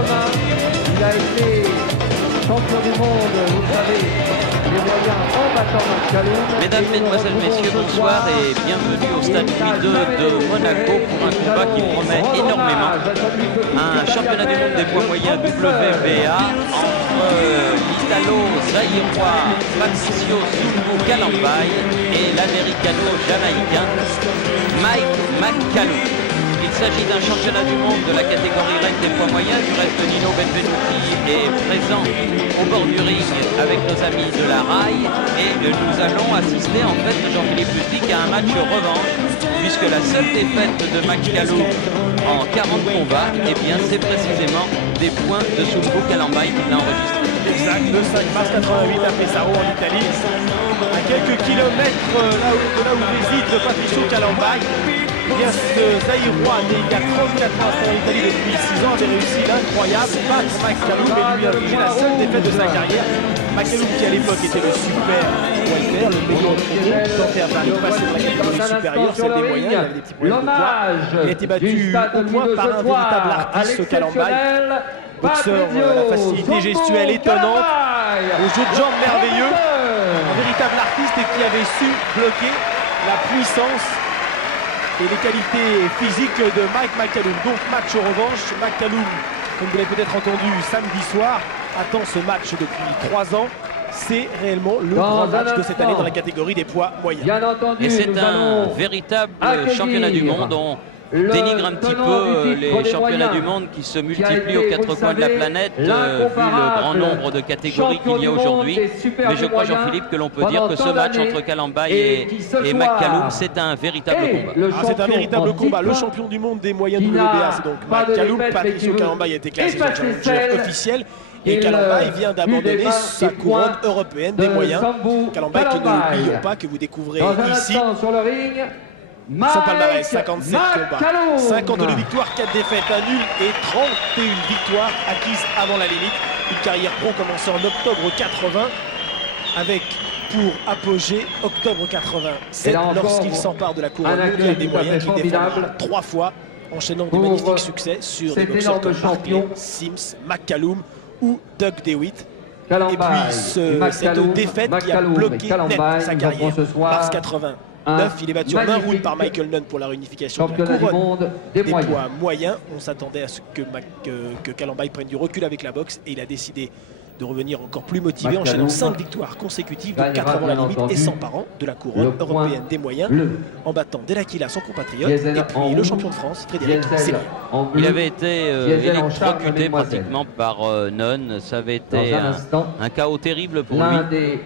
Il a été champion du monde, vous savez, les moyens en battant Macaloum. Mesdames, Mesdemoiselles, Messieurs, bonsoir et bienvenue au stade Louis II de Monaco pour un combat qui promet énormément. Un championnat du monde des poids moyens WBA entre l'Italo-Zaïrois Patricio Zumbu Calambay et l'américano-jamaïcain Mike McCallum. Il s'agit d'un championnat du monde de la catégorie REC des poids moyens. Du reste, Nino Benvenuti est présent au bord du ring avec nos amis de la RAI et nous allons assister en fait, Jean-Philippe Lustig, à un match revanche puisque la seule défaite de McCallum en 40 combats, eh bien c'est précisément des points de Zumbu Calambay qu'il a enregistré. Exact, le 5 mars 88 à Pesaro en Italie, à quelques kilomètres de là où réside Patricio Calambay. Eh bien, ce Zaïrois, né il y a 34 ans en Italie depuis 6 ans, avait réussi l'incroyable battre McCallum et lui infliger la seule défaite de sa carrière. McCallum qui à l'époque était le super welter, le meilleur du monde, tentait à Paris de passer de la catégorie supérieure, celle des moyens, il avait des petits problèmes de poids. Il a été battu au point par un véritable artiste, Calambay. Boxeur à la facilité gestuelle étonnante, au jeu de jambes merveilleux, un véritable artiste qui avait su bloquer la puissance et les qualités physiques de Mike McCallum. Donc match revanche, McCallum, comme vous l'avez peut-être entendu samedi soir, attend ce match depuis 3 ans. C'est réellement le grand match de cette année dans la catégorie des poids moyens. Et c'est un véritable championnat du monde. On dénigre un petit peu les championnats du monde qui se multiplient aux 4 coins de la planète vu le grand nombre de catégories qu'il y a aujourd'hui. Mais je crois, Jean-Philippe, que l'on peut dire que ce match entre Calambay et McCallum, c'est un véritable combat. C'est un véritable combat. Le champion du monde des moyens WBA, c'est donc McCallum. Patricio Calambay a été classé sur le challenger officiel. Et Calambay vient d'abandonner sa couronne européenne des moyens. Calambay que nous n'oublions pas, que vous découvrez ici. Son palmarès, 57 combats, 52 victoires, 4 défaites, 1 nul et 31 victoires acquises avant la limite. Une carrière pro commencée en octobre 80 avec pour apogée octobre 87 lorsqu'il s'empare de la couronne mondiale des moyens qu'il défendra 3 fois, enchaînant des magnifiques succès sur des boxeurs comme Barclay, Sims, McCallum ou Doug DeWitt. Et puis cette défaite qui a bloqué net sa carrière. Mars 80. Il est battu en 1 round par Michael Nunn pour la réunification de la couronne des poids moyens. On s'attendait à ce que Calambay prenne du recul avec la boxe et il a décidé de revenir encore plus motivé, enchaînant 5 victoires consécutives, de 4 avant la limite et s'emparant de la couronne européenne des moyens en battant Delakila, son compatriote, et puis le champion de France, Frédéric Sellier. Il avait été électrocuté pratiquement par Nunn. Ça avait été un chaos terrible pour lui.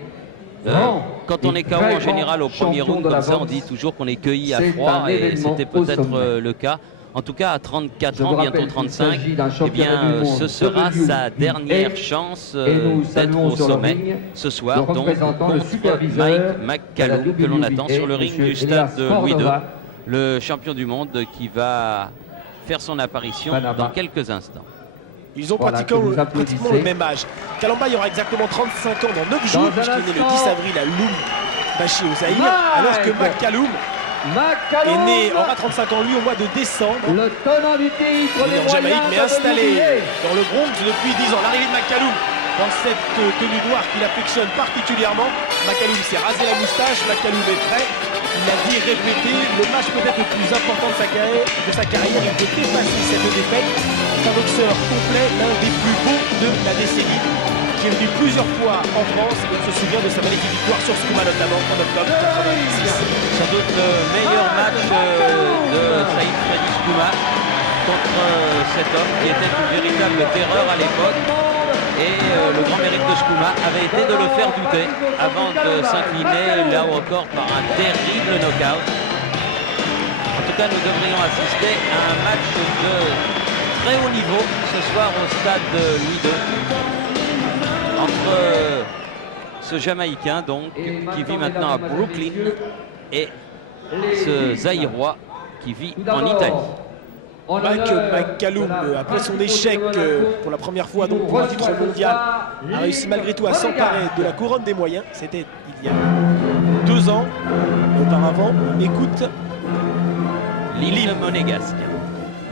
Quand on est KO en général au premier round comme ça, on dit toujours qu'on est cueilli à froid et c'était peut-être le cas. En tout cas, à 34 ans, bientôt 35, eh bien, ce sera sa dernière chance d'être au sommet ce soir, donc contre Mike McCallum, que l'on attend sur le ring du stade de Louis II, le champion du monde qui va faire son apparition dans quelques instants. Ils ont pratiquement le même âge. Calambay aura exactement 35 ans dans 9 jours, puisqu'il est né le 10 avril à Lubumbashi au Zaïre, alors que McCallum est né, aura 35 ans lui au mois de décembre. Le tenant du titre en Jamaïque, mais installé dans le Bronx depuis 10 ans. L'arrivée de McCallum dans cette tenue noire qu'il affectionne particulièrement. McCallum s'est rasé la moustache, McCallum est prêt. Il a dit répété, le match peut-être le plus important de sa carrière. Il peut dépasser cette défaite. C'est un boxeur complet, l'un des plus beaux de la décennie, qui est venu plusieurs fois en France. On se souvient de sa magnifique victoire sur Skouma notamment en octobre 86. Sans doute le meilleur match de Saïd Freddy Skouma contre cet homme qui était une véritable terreur à l'époque. Et le grand mérite de Skouma avait été de le faire douter avant de s'incliner là encore par un terrible knockout. En tout cas, nous devrions assister à un match de très haut niveau ce soir au stade Louis II entre ce Jamaïcain donc qui vit maintenant à Brooklyn et ce Zaïrois qui vit en Italie. Mike McCallum, après son échec pour la première fois donc pour un titre mondial, a réussi malgré tout à s'emparer de la couronne des moyens. C'était il y a 2 ans. Auparavant, on écoute l'hymne monégasque.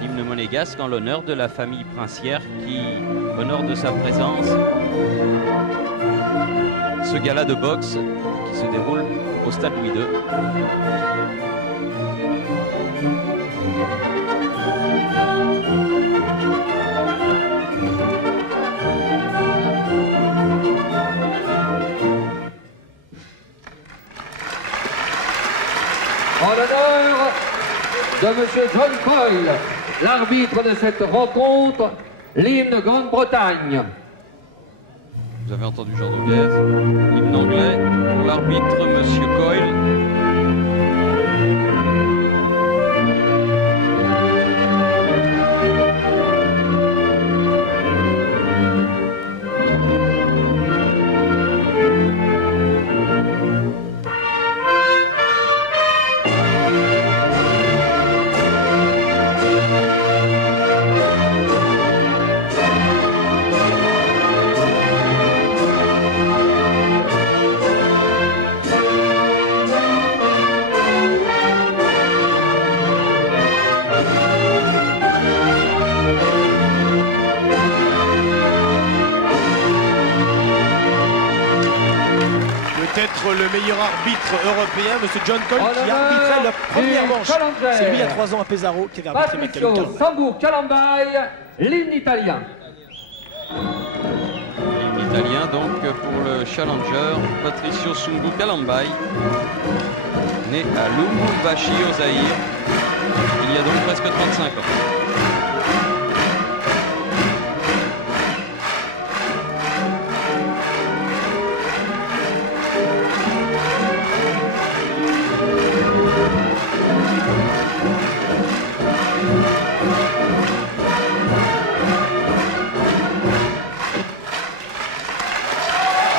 l'hymne monégasque en l'honneur de la famille princière qui honore de sa présence ce gala de boxe qui se déroule au stade Louis II. En l'honneur de M. John Coyle, l'arbitre de cette rencontre, l'hymne Grande-Bretagne. Vous avez entendu Jean Doguez, l'hymne anglais pour l'arbitre M. Coyle. Peut-être le meilleur arbitre européen, M. John Coyle, qui arbitrait la première manche. C'est lui, il y a 3 ans, à Pesaro, qui avait arbitré McCallum. Patricio Sambu Calambay, l'hymne italien. L'hymne italien, donc, pour le challenger, Patricio Sambu Calambay, né à Lubumbashi, au Zaïre, il y a donc presque 35 ans.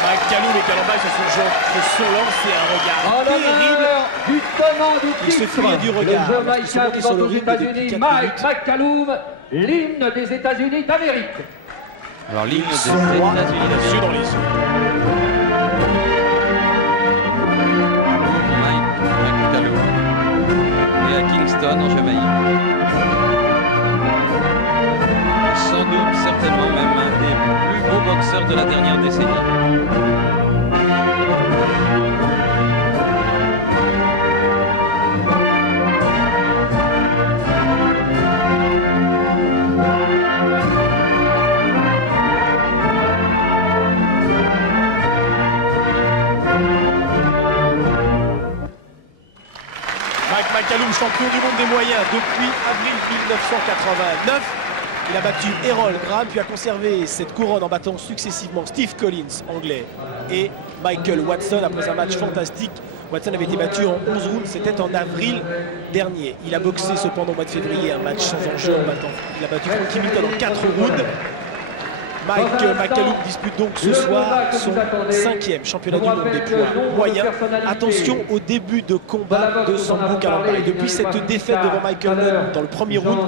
McCallum et Calambay se sont lancés un regard terrible. Du tenant du Il se titre, fuyait du regard. le Ils sont Jamaïcain montés qui sur le aux ring États-Unis, depuis 4 Mike minutes. McCallum, l'hymne des États-Unis d'Amérique. Alors l'hymne des Ils sont droits, États-Unis les yeux d'Amérique. dans les yeux. Mike McCallum, né à Kingston en Jamaïque. Sans doute, certainement même un des plus beaux boxeurs de la dernière décennie. Mike McCallum, champion du monde des moyens depuis avril 1989. Il a battu Errol Graham, puis a conservé cette couronne en battant successivement Steve Collins, anglais, et Michael Watson après un match fantastique. Watson avait été battu en 11 rounds, c'était en avril dernier. Il a boxé cependant au mois de février un match sans enjeu en battant. Il a battu Frankie Milton en 4 rounds. Mike McCallum dispute donc ce soir son 5e championnat du monde des poids moyens. Attention au début de combat de Sambu Calambay. Depuis cette défaite devant Michael Nunn dans le premier round,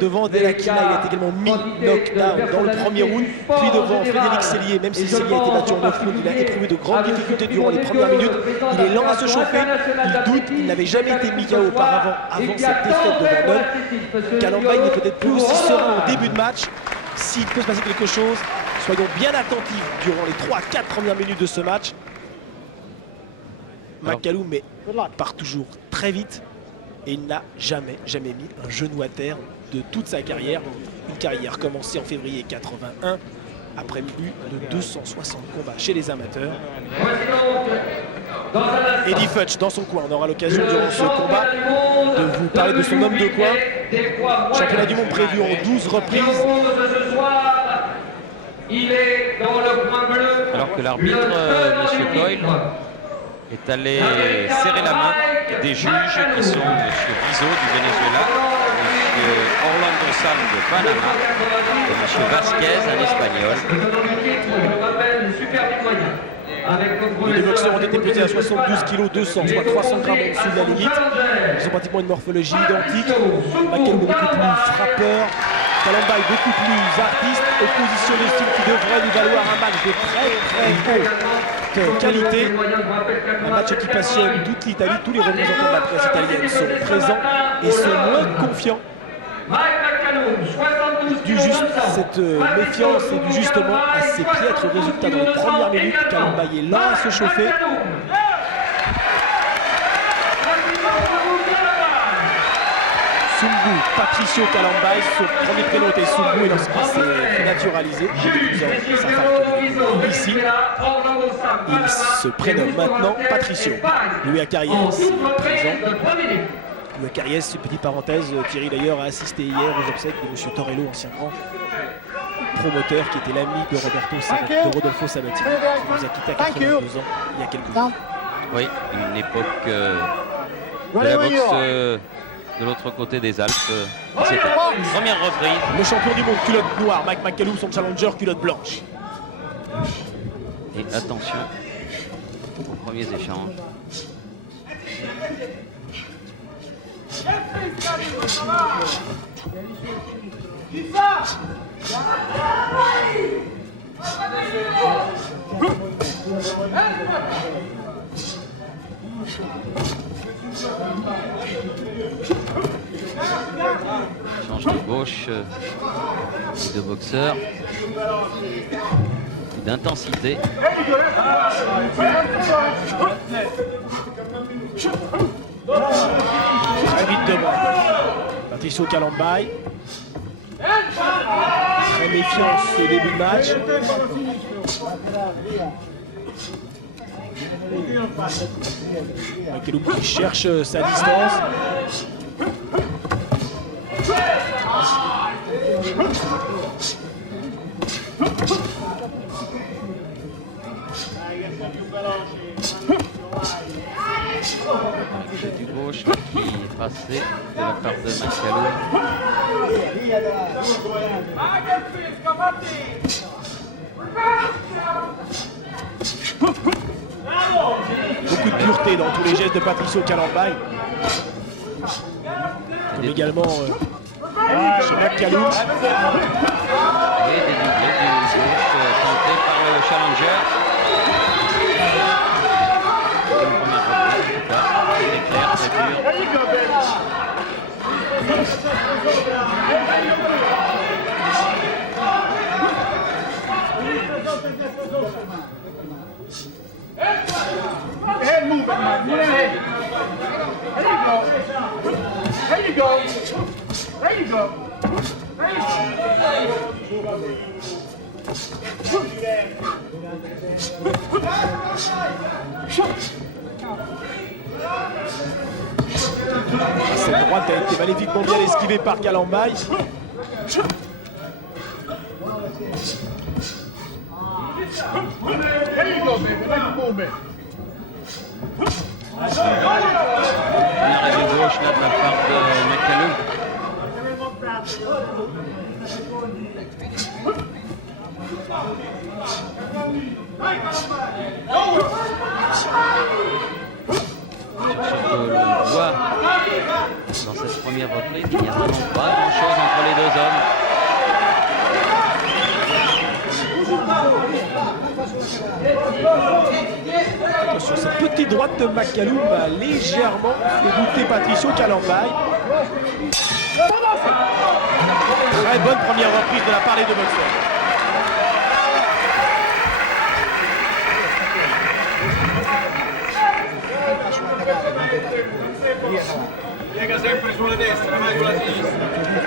devant Delakina, il a également mis knockdown dans le premier round, puis devant Frédéric Sellier, même si Sellier a été battu en 9 rounds, il a éprouvé de grandes difficultés durant les premières minutes. Il est lent à se chauffer, il doute, il n'avait jamais été mis KO auparavant avant cette défaite devant Nunn. Calambay n'est peut-être plus aussi serein au début de match. S'il peut se passer quelque chose, soyons bien attentifs durant les 3-4 premières minutes de ce match. McCallum part toujours très vite et il n'a jamais mis un genou à terre de toute sa carrière. Une carrière commencée en février 81 après plus de 260 combats chez les amateurs. Eddie Futch dans son coin, on aura l'occasion durant ce combat de vous parler de son homme de coin. Championnat du monde prévu en 12 reprises. Alors que l'arbitre, M. Coyle, est allé serrer la main des juges qui sont M. Bizo du Venezuela, M. Orlando Sam de Panama et M. Vasquez, un Espagnol. Les deux boxeurs ont été pesés à 72 kg 200, soit 300 grammes en dessous de la limite. Ils ont pratiquement une morphologie identique. McCallum beaucoup plus frappeur, Calambay beaucoup plus artiste, opposition de style qui devrait lui valoir un match de très haute qualité. Un match qui passionne toute l'Italie, tous les représentants de la presse italienne sont présents et sont moins confiants Du juste, cette méfiance est due justement à ses piètres résultats dans les premières minutes. Kalambay est lent à se chauffer. Sungu, Patricio Kalambay, son premier prénom était Sungu et lorsqu'il s'est naturalisé, sa femme ici, il se prénomme maintenant Patricio. Louis Acariès présent. Louis Acariès, petite parenthèse, Thierry d'ailleurs a assisté hier aux obsèques de M. Torello, ancien grand promoteur qui était l'ami de Rodolfo Sabatini, qui nous a quitté à 82 ans il y a quelques jours. Oui, une époque de la boxe de l'autre côté des Alpes. C'est la première reprise. Le champion du monde culotte noire, Mike McCallum, son challenger culotte blanche. Et attention aux premiers échanges. Change de gauche, de boxeur, d'intensité. Très vite de bras. Patricio Kalambay. Très méfiant ce début de match. McCallum qui cherche sa distance. Du gauche qui est passé de la part de McCallum. Beaucoup de pureté dans tous les gestes de Patricio Kalambay. Comme également chez McCallum. Et des doublés du gauche tentés par le challenger. Une première reprise, en tout cas, très clair, très pur. Head movement, man. Move that head. There you go. There you go. There you go. Cette droite a été magnifiquement bien esquivée par Kalambay. There you go, baby. Make a movement. Un arrêt de gauche là de la part de McCallum. Sur ce que l'on voit dans cette première reprise, il n'y a vraiment pas grand chose entre les deux hommes. Sur cette petite droite de McCallum a légèrement fait douter Patricio Kalambay. Très bonne première reprise de la part des deux boxeurs.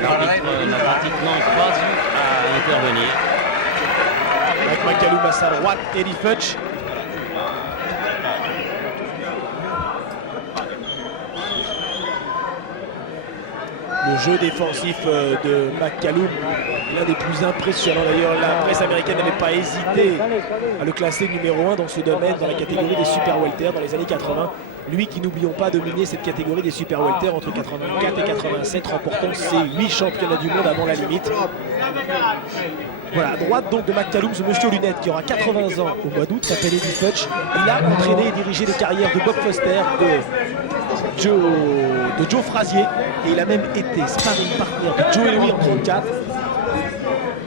L'arbitre n'a pratiquement pas eu à intervenir. Avec McCallum à sa droite, Eddie Futch. Le jeu défensif de McCallum est l'un des plus impressionnants. D'ailleurs, la presse américaine n'avait pas hésité à le classer numéro 1 dans ce domaine, dans la catégorie des super welter dans les années 80. Lui qui, n'oublions pas, dominait cette catégorie des super welter entre 84 et 87, remportant ses 8 championnats du monde avant la limite. Voilà, à droite donc de McCallum, ce monsieur aux lunettes qui aura 80 ans au mois d'août, s'appelle Eddie Futch. Il a entraîné et dirigé les carrières de Bob Foster, de Joe Frazier, et il a même été sparring partner de Joe Louis en 34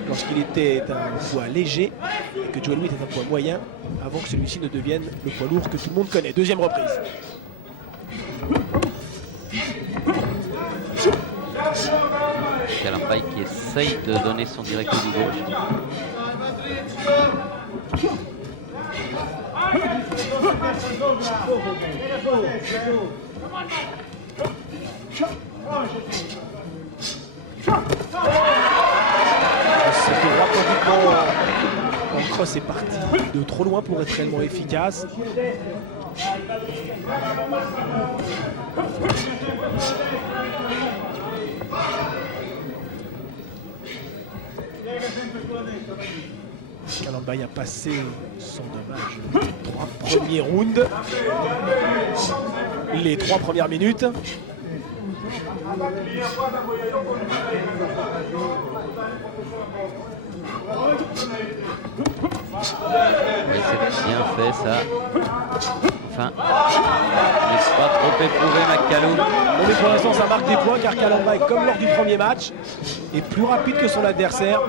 lorsqu'il était un poids léger et que Joe Louis était un poids moyen avant que celui-ci ne devienne le poids lourd que tout le monde connaît. Deuxième reprise. Kalambay qui essaye de donner son direct du gauche. Ce droit pratiquement en cross est parti de trop loin pour être réellement efficace. Kalambay a passé sans dommage les 3 premiers rounds, les 3 premières minutes. Oui, c'est bien fait ça. Enfin, n'est pas trop éprouvé McCallum. Mais pour l'instant ça marque des points car Kalambay, comme lors du premier match, est plus rapide que son adversaire.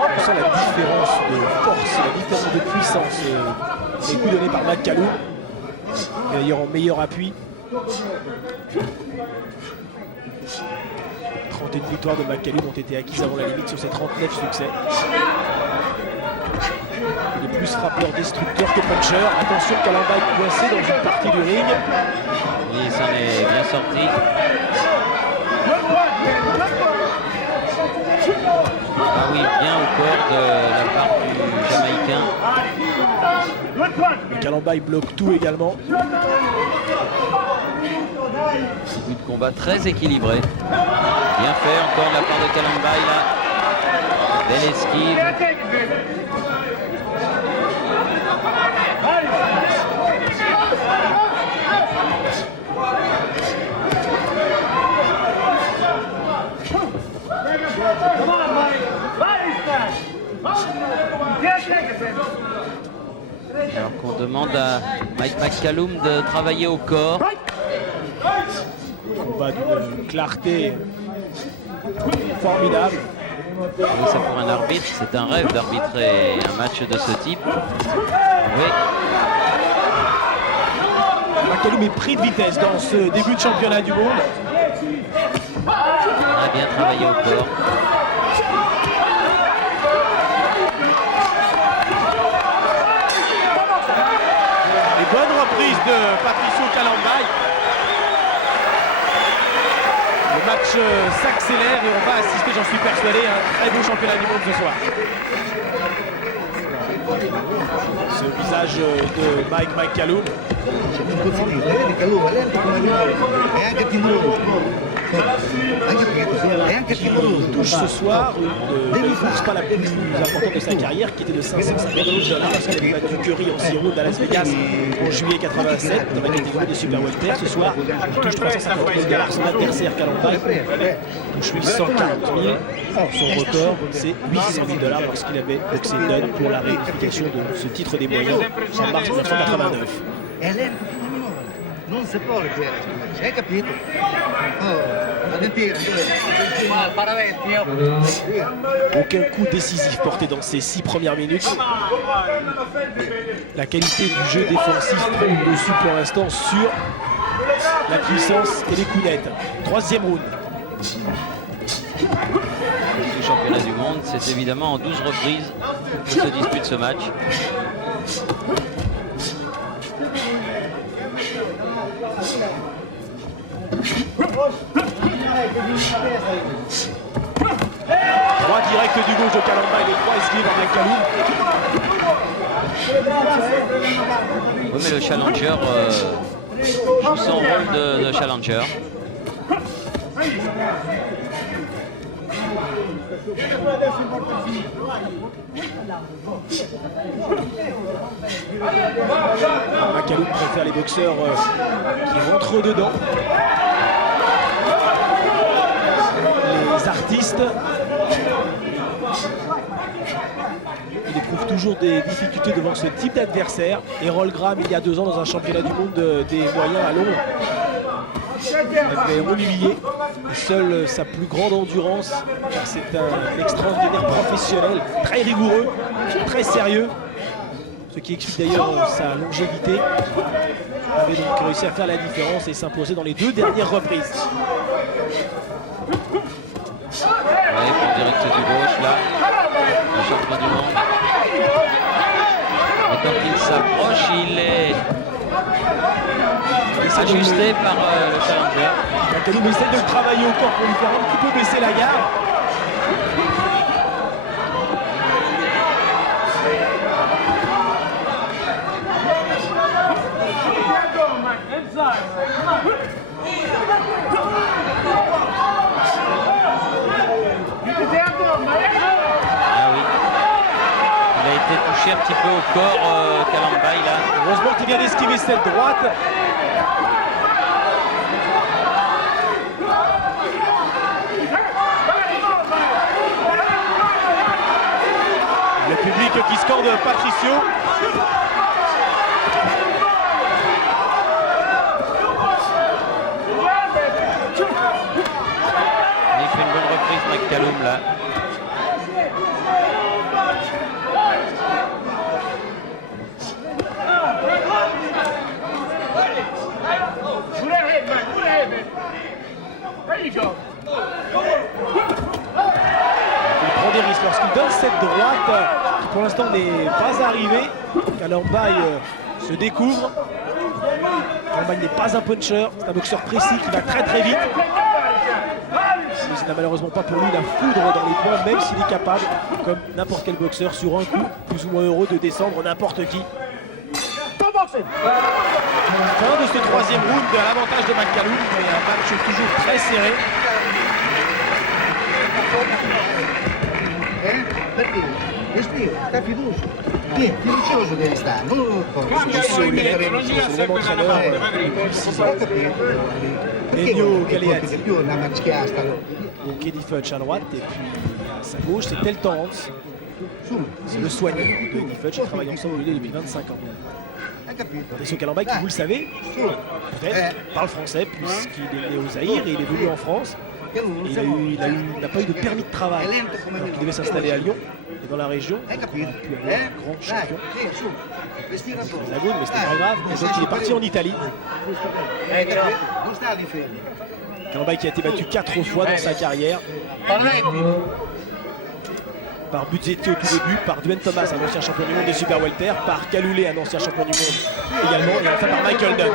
On sent la différence de force, la différence de puissance des coups donnés par McCallum, d'ailleurs en meilleur appui. 31 victoires de McCallum ont été acquises avant la limite sur ses 39 succès. Il est plus frappeur destructeur que puncher. Attention, Kalambay coincé dans une partie du ring. Il s'en est bien sorti. Ah oui, bien au corps de la part du Jamaïcain. Kalambay bloque tout également. Début de combat très équilibré. Bien fait encore de la part de Kalambay là. Belle esquive. Alors qu'on demande à Mike McCallum de travailler au corps. Combat d'une clarté formidable. Oui, ça pour un arbitre, c'est un rêve d'arbitrer un match de ce type. Oui. McCallum est pris de vitesse dans ce début de championnat du monde. On a bien travaillé au corps. Et bonne reprise de Patricio Kalambay. Le match s'accélère et on va assister, j'en suis persuadé, à un très beau championnat du monde ce soir. Ce visage de Mike McCallum. Qui touche ce soir une course pas la plus importante de sa carrière, qui était de 550 $ parce qu'il avait battu Curry en 6 rounds à Las Vegas en juillet 87 dans la catégorie de Super Welter. Ce soir, il touche 350 $. Son adversaire Kalambay touche 840 000. Son record, c'est 800 000 $ lorsqu'il avait boxé Dunn pour la réunification de ce titre des moyens en mars 1989. Non si può ripetere, hai capito? Aucun coup décisif porté dans ces 6 premières minutes. La qualité du jeu défensif prend le dessus pour l'instant sur la puissance et les coups nets. 3e round. Le championnat du monde, c'est évidemment en 12 reprises que se dispute ce match. Droit direct du gauche de Kalambay, les 3 esquives par McCallum. Oui, mais le challenger joue son rôle de challenger. McCallum préfère les boxeurs qui rentrent dedans. Les artistes. Il éprouve toujours des difficultés devant ce type d'adversaire. Errol Graham, il y a 2 ans, dans un championnat du monde des moyens à Londres, avait humilié. Et seule sa plus grande endurance, car c'est un extraordinaire professionnel, très rigoureux, très sérieux. ce qui explique d'ailleurs sa longévité. Il avait donc réussi à faire la différence et s'imposer dans les 2 dernières reprises. Ouais, pour direct du gauche là, le champion du monde. Et quand il s'approche, il est ajusté par le challenger. Makaloum essaie de travailler au corps pour lui faire un petit peu baisser la garde. Ah oui. Il a été touché un petit peu au corps, Kalambay là. Heureusement qu'il vient d'esquiver cette droite. Le public qui scande Patricio. Il fait une bonne reprise, Makaloum là. Il prend des risques lorsqu'il donne cette droite qui pour l'instant n'est pas arrivée. Kalambay se découvre. Kalambay n'est pas un puncher, c'est un boxeur précis qui va très très vite. Mais il n'a malheureusement pas pour lui la foudre dans les poings, même s'il est capable, comme n'importe quel boxeur, sur un coup plus ou moins heureux, de descendre n'importe qui. Fin de ce 3e round, à l'avantage de Makaloum, mais un match toujours très serré. Perché? Respiro, dai fiducia. Fiducioso devi stare, non lo C'est le même entraîneur depuis 6 ans. Ennio Galeazzi. più una macchiasta. Donc Eddie Futch à droite et puis à sa gauche c'est Tel Torrance. C'est le soigneur de Eddie Futch, ils travaillent ensemble depuis 25 ans. Hai capito? Patricio Kalambay qui, vous le savez, peut-être parle français puisqu'il est né au Zaïre et il est venu en France. Et il n'a pas eu de permis de travail alors qu'il devait s'installer à Lyon et dans la région. Hai Il capito? a pu avoir un grand champion. Sì, su. Respira un po'. La Gaune, mais c'était pas grave. Et donc il est parti en Italie. Hai capito? Non sta di fermo. Kalambay qui a été battu 4 fois dans sa carrière. Par Buzzetti au tout début, par Duane Thomas, un ancien champion du monde des super welter, par Galoulé, un ancien champion du monde également, et enfin par Michael Dunn.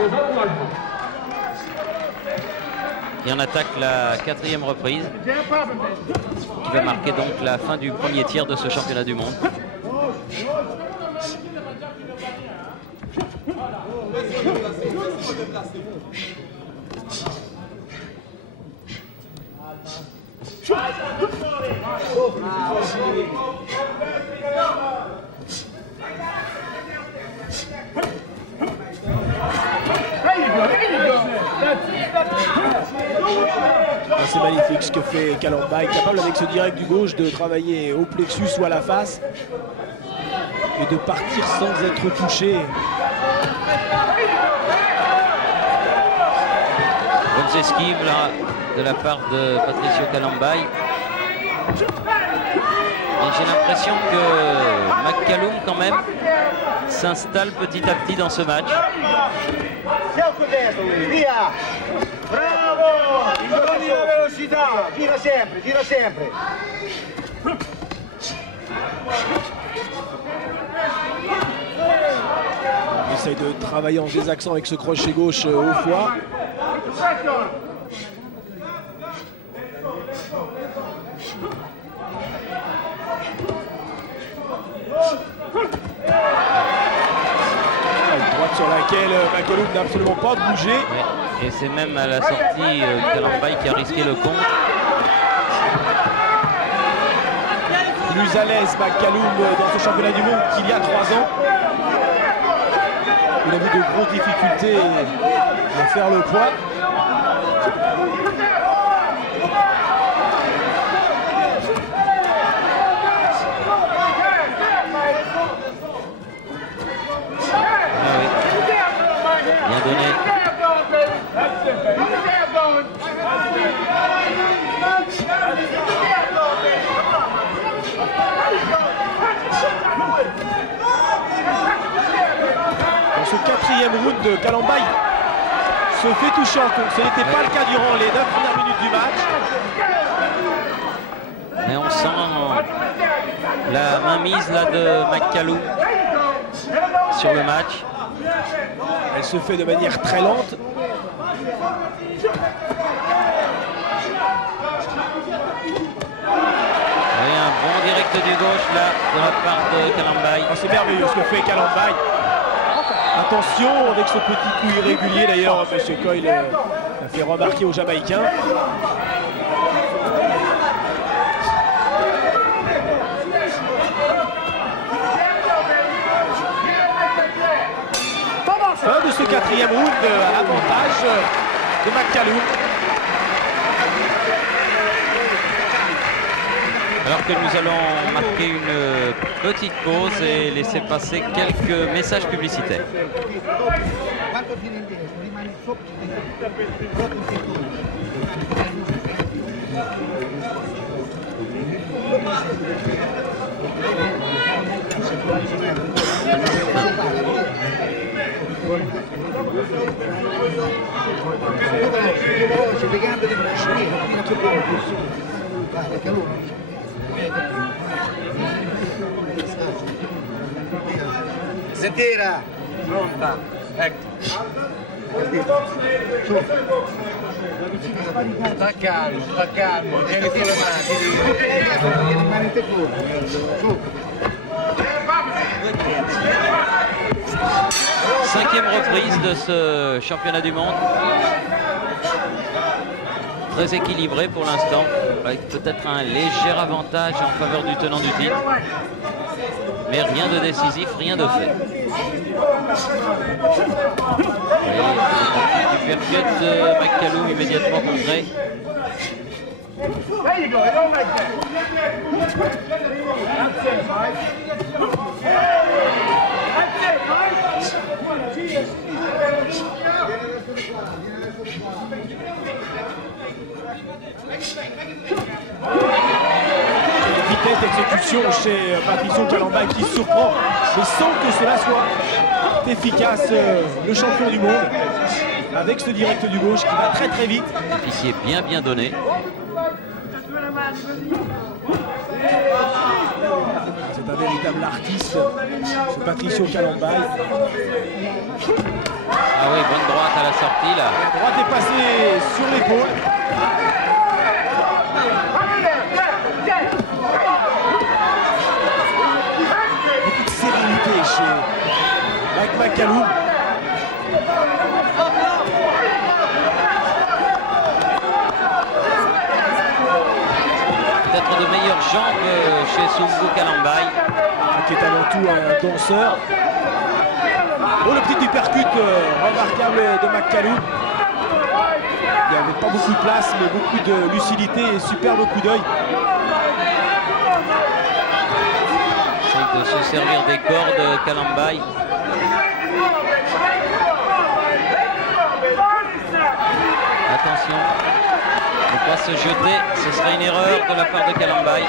Et on attaque la 4e reprise, qui va marquer donc la fin du premier tiers de ce championnat du monde. C'est magnifique ce que fait Kalambay, capable avec ce direct du gauche de travailler au plexus ou à la face et de partir sans être touché. Bonnes esquives là de la part de Patricio Kalambay. Et j'ai l'impression que Makaloum quand même s'installe petit à petit dans ce match. Fianco destro, via! Bravo! Doni la velocità! Gira sempre, gira sempre! Il essaye de travailler en désaxant avec ce crochet gauche au foie. Une droite sur laquelle Makaloum n'a absolument pas bougé. Ouais. Et c'est même à la sortie Kalambay qui a risqué le compte. Plus à l'aise Makaloum dans ce championnat du monde qu'il y a 3 ans. Il a vu de grosses difficultés à faire le poids. Ah oui. Bien donné. Dans ce quatrième round, Kalambay se fait toucher en contre. Ce n'était pas le cas durant les 9 premières minutes du match. Mais on sent la mainmise là de McCallum sur le match. Elle se fait de manière très lente. Et un bon direct du gauche là de la part de Kalambay. Oh, c'est merveilleux ce que fait Kalambay. Attention avec ce petit coup irrégulier d'ailleurs, M. Coyle l'a fait remarquer aux Jamaïcains. Fin de ce quatrième round, avantage de McCallum. Alors que nous allons marquer une petite pause et laisser passer quelques messages publicitaires. Quanto viene indietro, rimane sopra veloce, piegando le braccia, fino a più poco. Guarda, calore. Sentira! Pronta! Ecco! Sta calmo, tieni sulle mani, tieni mani te fuori, su! Cinquième reprise de ce championnat du monde. Très équilibré pour l'instant, avec peut-être un léger avantage en faveur du tenant du titre. Mais rien de décisif, rien de fait. Et du percut de McCallum immédiatement contré. There you go, I don't like that. Vitesse d'exécution chez Patricio Kalambay qui surprend, mais sans que cela soit efficace. Le champion du monde avec ce direct du gauche qui va très très vite. Et qui est bien donné. C'est un véritable artiste, ce Patricio Kalambay. Ah oui, bonne droite à la sortie là. La droite est passée sur l'épaule. Beaucoup de sérénité chez Mike McCallum. Peut-être de meilleures jambes chez Sungu Kalambay. Qui est avant tout un danseur. Oh, le petit uppercut remarquable de McCallum. Il n'y avait pas beaucoup de place, mais beaucoup de lucidité et superbe coup d'œil. Essaye de se servir des cordes Kalambay. Attention, ne pas se jeter, ce serait une erreur de la part de Kalambay.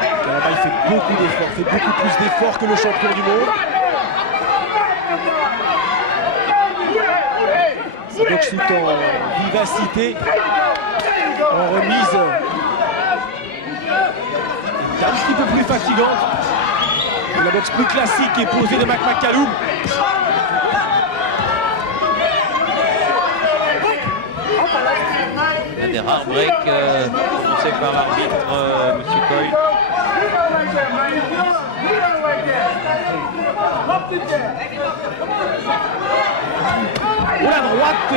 Kalambay fait beaucoup d'efforts, fait beaucoup plus d'efforts que le champion du monde. Sa boxe tout en vivacité, en remise, est un petit peu plus fatigante que la boxe plus classique et posée de McCallum. Il y a des rares breaks prononcés par l'arbitre, M. Coyle. Oh, la droite, il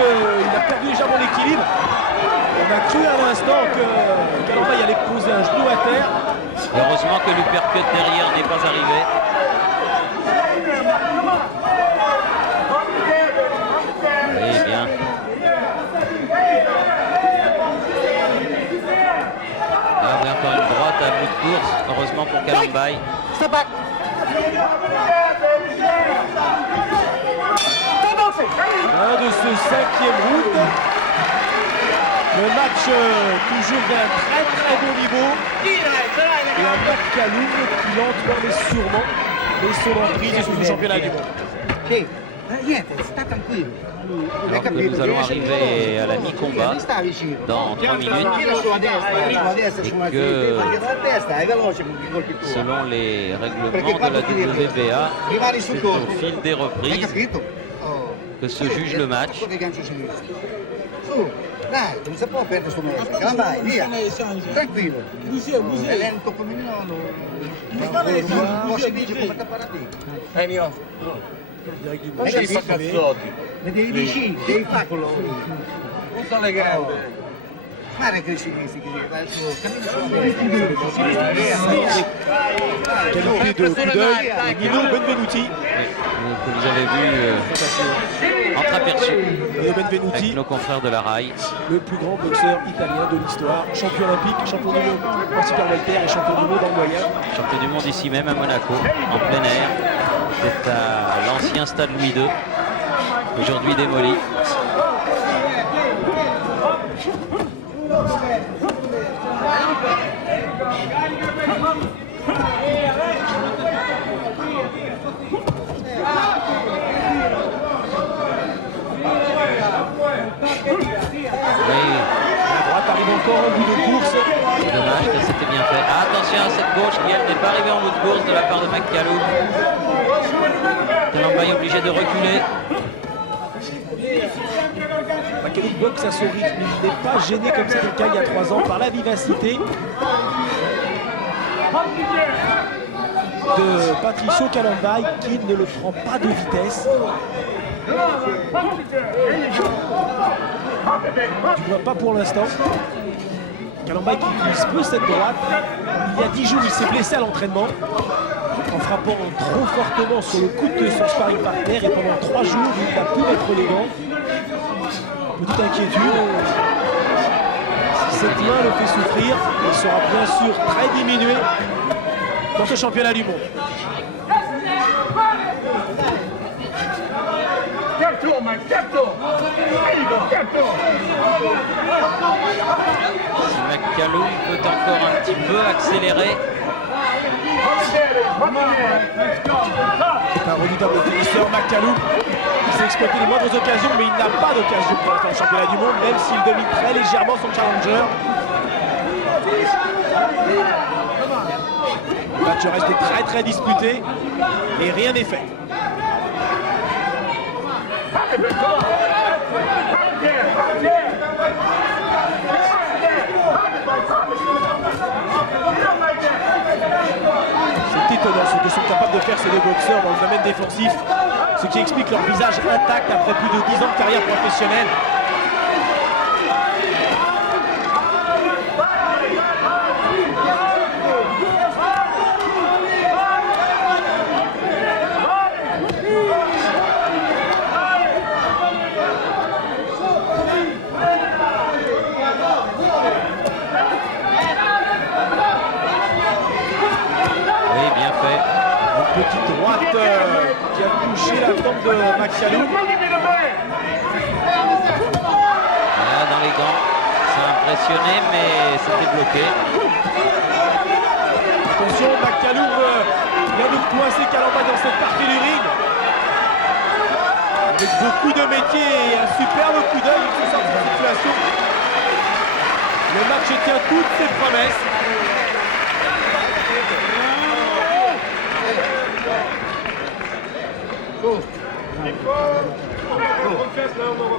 a perdu légèrement l'équilibre. On a cru à l'instant que Kalambay allait poser un genou à terre. Heureusement que l'uppercut derrière n'est pas arrivé. Oui, bien. Ah, oui, encore une droite à bout de course, heureusement pour Kalambay. Fin de ce cinquième round. Le match toujours d'un très bon niveau. Et un McCallum qui lentement mais sûrement met son emprise sur le championnat du monde. Niente, sta tranquillo. Alors que nous allons arriver à la mi-combat Sta vicino. dans 3 minutes. Tira sulla destra, sulla que- la testa, è veloce con i colpi tuoi. Selon les règlements de la WBA, Rimani c'est sul au colpo. fil des Hai reprises capito? Oh. que se juge le match. Ecco che gancio sinistro. Su, dai, non si può perdere sto mezzo. Vai, via. Tranquillo. È lento come non si dice come sta paradì. Direct du Ma match. devi fare cazzotti. Ma devi vicini, devi fare quello. Non sta le gambe. Guarda che i sinistri che va il suo cammino sulla Qualité de coup d'œil, Nino Benvenuti. Que vous avez vu entreaperçu Nino Benvenuti, avec nos confrères de la RAI. le plus grand boxeur italien de l'histoire, champion olympique, champion du monde en super welter et champion du monde en moyen. Champion du monde ici même à Monaco, en plein air. C'est à l'ancien stade Louis II, aujourd'hui démoli. Oui, La droite arrive encore en bout de course. c'est dommage que c'était bien fait. Attention à cette gauche qui elle n'est pas arrivée en bout de course de la part de McCallum. Kalamba est obligé de reculer. McCallum boxe à son rythme, il n'est pas gêné comme c'était le cas il y a 3 ans par la vivacité de Patricio Calambay qui ne le prend pas de vitesse. Du moins pas pour l'instant. Calambay qui utilise peu cette droite. Il y a 10 jours, il s'est blessé à l'entraînement en frappant trop fortement sur le coude de son sparring partner et pendant 3 jours, il n'a pu mettre les gants. Petite inquiétude. Si cette main le fait souffrir, il sera bien sûr très diminué dans ce championnat du monde. Capture, man, capture. There you go, capture. Si McCallum peut encore un petit peu accélérer. C'est un redoutable finisseur, McCallum. Il s'est exploité les moindres occasions, mais il n'a pas d'occasion pour l'instant au championnat du monde, même s'il domine très légèrement son challenger. Le match reste très disputé et rien n'est fait. C'est étonnant ce que sont capables de faire ces deux boxeurs dans le domaine défensif, ce qui explique leur visage intact après plus de 10 ans de carrière professionnelle. Oui, bien fait. Une petite droite qui a touché la tempe de McCallum. Là, dans les gants, ça a impressionné, mais c'était bloqué. Attention, McCallum vient de coincer Calambay dans cette partie du ring. Avec beaucoup de métier et un superbe coup d'œil, il se sort de cette situation. Le match tient toutes ses promesses.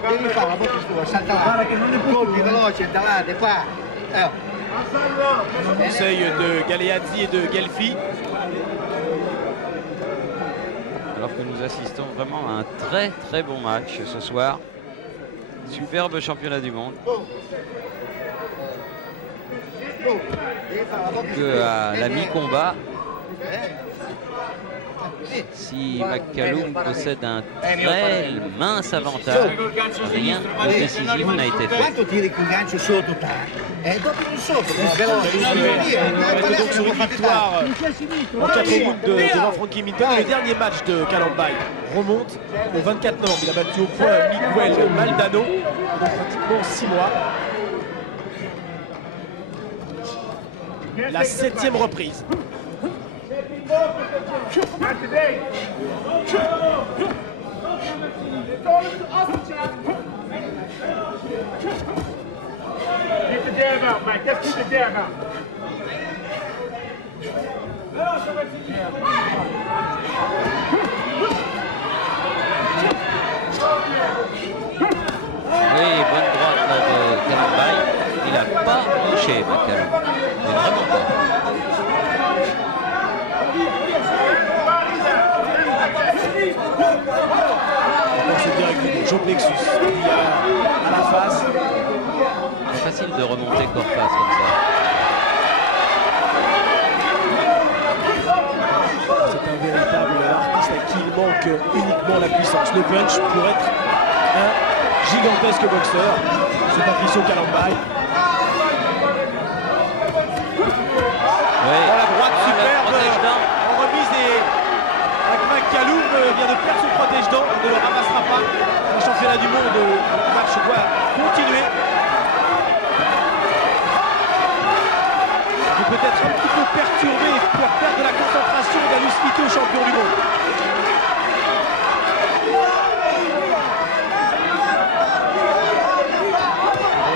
Devi fare la botta sua, salta là. Guarda che non è colpi veloce, andate qua. Conseil de Galeazzi et de Gelfi. Alors que nous assistons vraiment à un très bon match ce soir. Superbe championnat du monde. Que à la mi-combat, si McCallum possède un très mince avantage, rien de décisif n'a été fait. Quanto tiri con gancio sotto dopo non sotto, Il reste donc sur une victoire en 4 rounds devant Frankie Minton. Le dernier match de Calambay remonte au 24 novembre. Il a battu au point Miguel Maldano, donc pratiquement 6 mois. La 7e reprise. Not today. avant, Mike? Qu'est-ce que tu étais avant? Oui, bonne droite là, de Kalambay. Il n'a pas touché, McCallum. Mais vraiment pas. Encore ce direct du Joe Plexus qui à la face. C'est facile de remonter corps face comme ça. C'est un véritable artiste à qui il manque uniquement la puissance. Le punch pour être un gigantesque boxeur. C'est Patricio Kalambay. Oui. Oh, la droite superbe protège-dents. en remise et McCallum vient de perdre son protège-dents. Il ne le ramassera pas. Le championnat du monde, la marche doit continuer. Il peut être un petit peu perturbé pour perdre de la concentration et de la lucidité au champion du monde.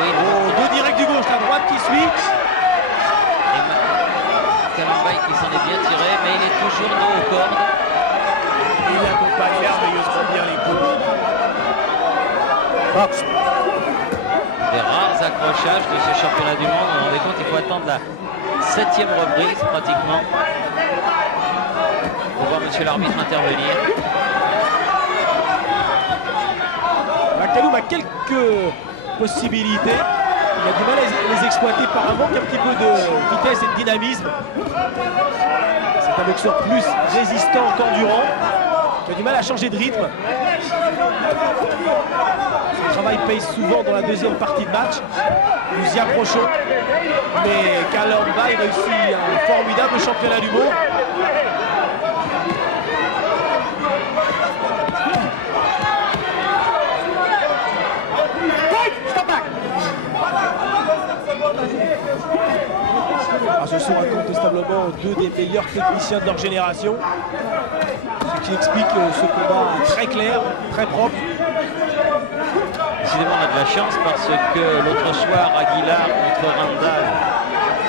Oui, Oh, deux directs du gauche, la droite qui suit. Kalambay qui s'en est bien tiré, mais il est toujours dos aux cordes. Et il accompagne merveilleusement bien les coups. Fox. Des rares accrochages de ce championnat du monde. Vous vous rendez compte, il faut attendre la 7e reprise pratiquement pour voir monsieur l'arbitre intervenir. McCallum a quelques possibilités. Il a du mal à les exploiter par un manque un petit peu de vitesse et de dynamisme. C'est un boxeur plus résistant qu'endurant, qui a du mal à changer de rythme. Son travail paye souvent dans la deuxième partie de match. Nous y approchons. Mais Kalambay réussit un formidable championnat du monde. Ce sont incontestablement deux des meilleurs techniciens de leur génération. Ce qui explique ce combat très clair, très propre. Décidément, on a de la chance parce que l'autre soir, Aguilar contre Randall,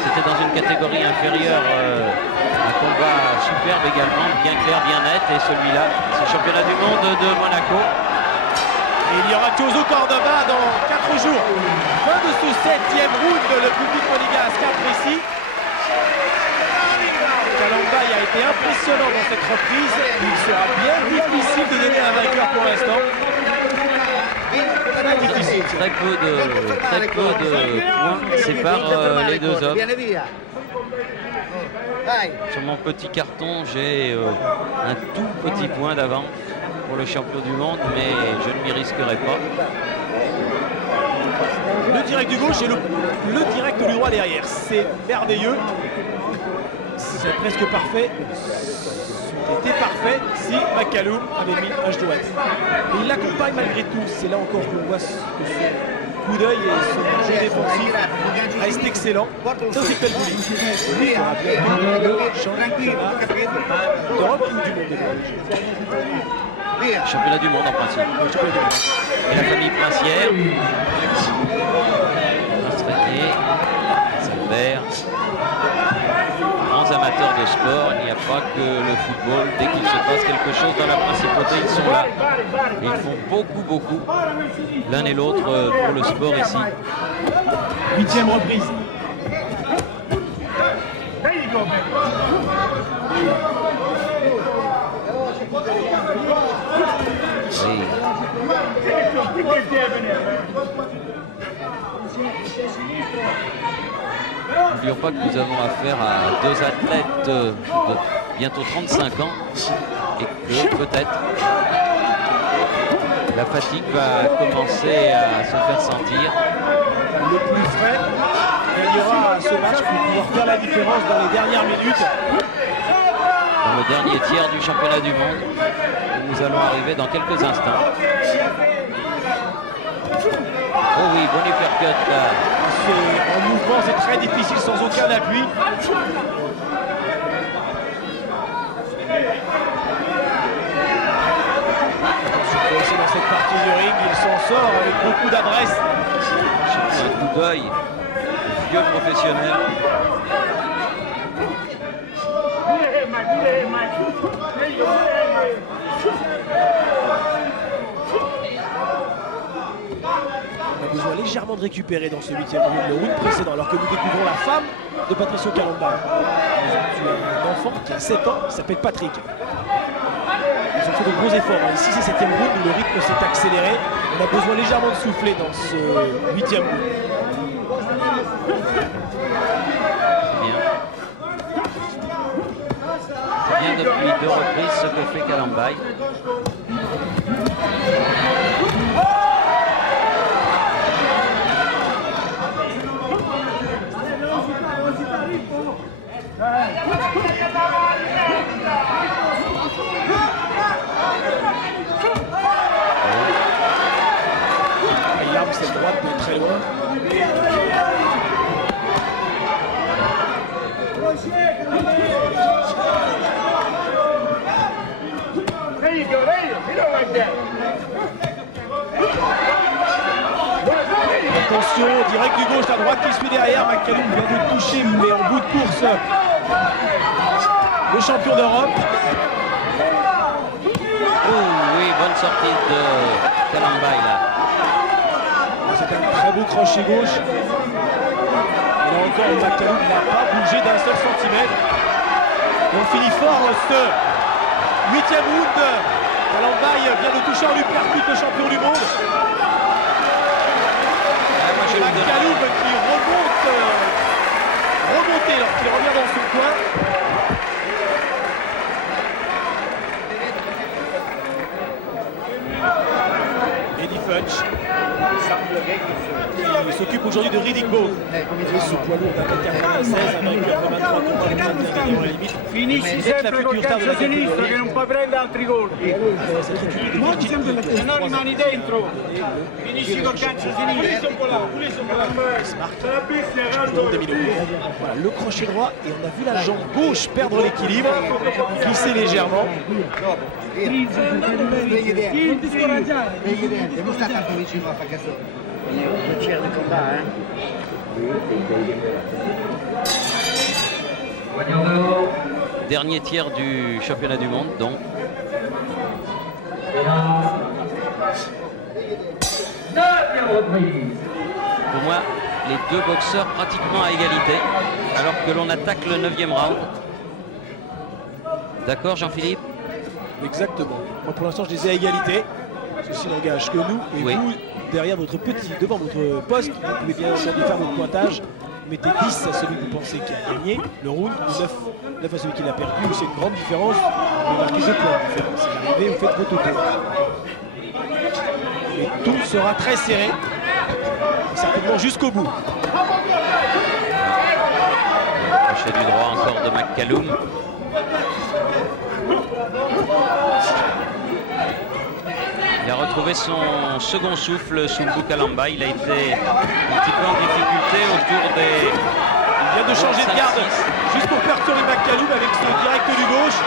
c'était dans une catégorie inférieure. Un combat superbe également, bien clair, bien net. Et celui-là, c'est le championnat du monde de Monaco. Et il y aura Choso Cordoba dans 4 jours. Fin de ce 7e round, le public monégasque apprécie. Kalambay a été impressionnant dans cette reprise. Il sera bien difficile de donner un vainqueur pour l'instant. Très difficile. Très peu de points séparent les deux hommes. Sur mon petit carton, j'ai un tout petit point d'avance pour le champion du monde, mais je ne m'y risquerai pas. Le direct du gauche et le direct du droit derrière. C'est merveilleux. C'est presque parfait. C'était parfait si McCallum avait mis un genou. Il l'accompagne malgré tout. C'est là encore qu'on voit que son coup d'œil et son jeu défensif reste excellent. Ça c'est Pelbouli. Il aura bientôt le championnat d'Europe ou du monde. Championnat du monde en principe. Et la famille princière. Restreigné, Salbert. Grands amateurs de sport, il n'y a pas que le football. Dès qu'il se passe quelque chose dans la principauté, ils sont là. Et ils font beaucoup, l'un et l'autre pour le sport ici. 8e reprise. Oui. N'oublions pas que nous avons affaire à deux athlètes de bientôt 35 ans et que peut-être la fatigue va commencer à se faire sentir. Le plus frais gagnera ce match pour pouvoir faire la différence dans les dernières minutes. Dans le dernier tiers du championnat du monde, où nous allons arriver dans quelques instants. Oh oui, bon uppercut là. En mouvement, c'est très difficile sans aucun appui. C'est dans cette partie du ring, il s'en sort avec beaucoup d'adresse. Un coup d'œil vieux professionnel. On a besoin légèrement de récupérer dans ce 8e round, le round précédent, alors que nous découvrons la femme de Patricio Calamba. Ils ont un enfant qui a 7 ans, qui s'appelle Patrick. Ils ont fait de gros efforts. Ici, c'est 7e round où le rythme s'est accéléré. On a besoin légèrement de souffler dans ce 8e round. C'est bien depuis 2 reprises ce que fait Calamba. Il arme cette droite de très loin. Attention, direct du gauche, la droite qui suit derrière. McCallum vient de toucher, mais en bout de course, le champion d'Europe. Oh oui, bonne sortie de Calamba là. C'est un très beau crochet gauche. Et là encore, McCallum n'a pas bougé d'un seul centimètre. Et on finit fort ce 8e round. Calamba vient de toucher en lui percute le champion du monde. McCallum qui remonté lorsqu'il revient dans son coin. Eddie Futch qui s'occupe aujourd'hui de Reading Bow. Ce poids lourd d'1,96 m avec 83 combats de limite. Finisci sempre col calcio sinistro che non puoi prendere altri colpi. Se no rimani dentro. Finisci col calcio sinistro. Voilà, le crochet droit et on a vu la jambe gauche perdre l'équilibre, glisser légèrement. Non sta tanto vicino a Fagasso. Il chair de combat, hein. Dernier tiers du championnat du monde, donc. Pour moi, les deux boxeurs pratiquement à égalité, alors que l'on attaque le 9e round. D'accord, Jean-Philippe? Exactement. Moi, pour l'instant, je les ai à égalité. Ceci n'engage que nous. Et oui. vous, derrière votre devant votre poste, vous pouvez bien entendu faire votre pointage. Mettez 10 à celui que vous pensez qui a gagné le round, ou 9 à celui qui l'a perdu. C'est une grande différence. Vous marquez 2 points de différence. C'est l'arrivée, vous faites votre tour. Et tout sera très serré. Certainement jusqu'au bout. Crochet du droit encore de McCallum. Il a retrouvé son second souffle sous le coup Calamba. Il a été un petit peu en difficulté autour des... Il vient de changer de garde juste pour perturber McCallum avec ce direct du gauche.